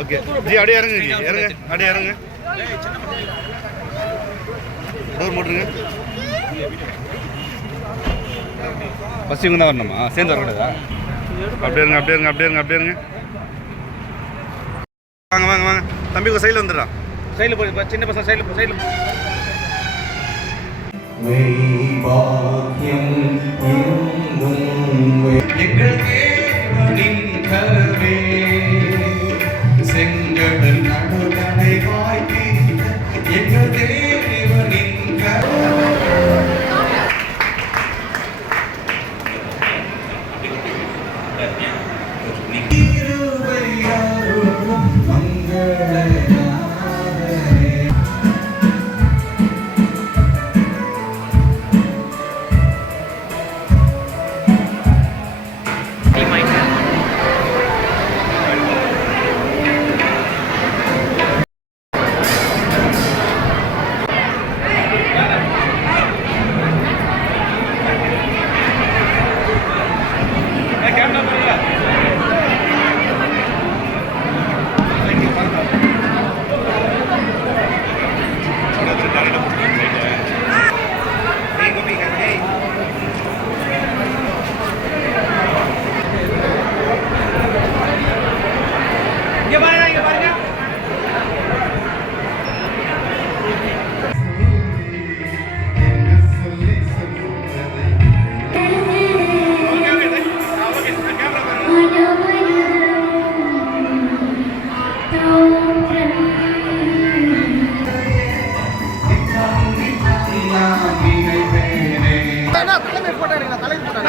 Okay. G அப்படியே இறங்குங்க G. இறங்க அப்படியே இறங்க. டோர் போட்டுருங்க ஃபஸ்ட் இவங்க தான் வரணுமா? சேர்ந்து வரக்கூடாதா? அப்படியே இருங்க அப்படியே இருங்க அப்படியே இருங்க அப்படியே இருங்க. வாங்க வாங்க வாங்க. தம்பி உங்கள் சைடில் வந்துடுறான் சைடில் போய் சின்ன பசங்க சைடில் சைடில் வைபாக்கியம் இருந்தும் எங்கள் நடுவனை வாய்ப்பித்த எங்கள் சமத்துவத்தின் தலைவர்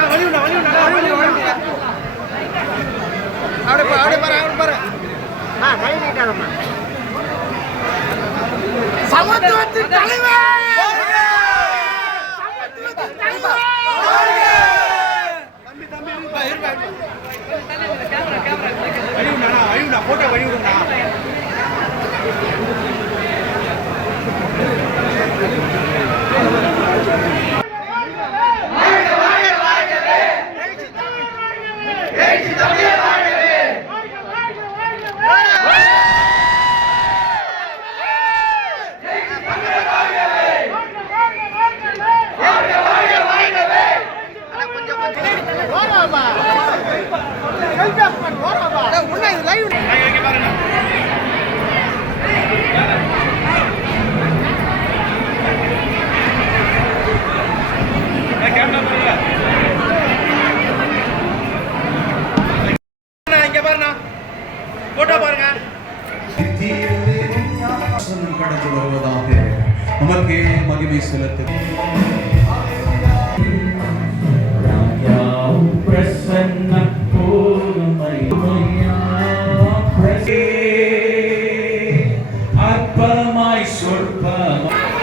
சமத்துவத்தின் தலைவர் ஃபோட்டோ வழி விடுங்கண்ணா இங்கே பாருங்க ஆசனம் கடந்து வருவதாக உமக்கே மகிமை செலுத்து அற்பமாய் சொற்பமாய்.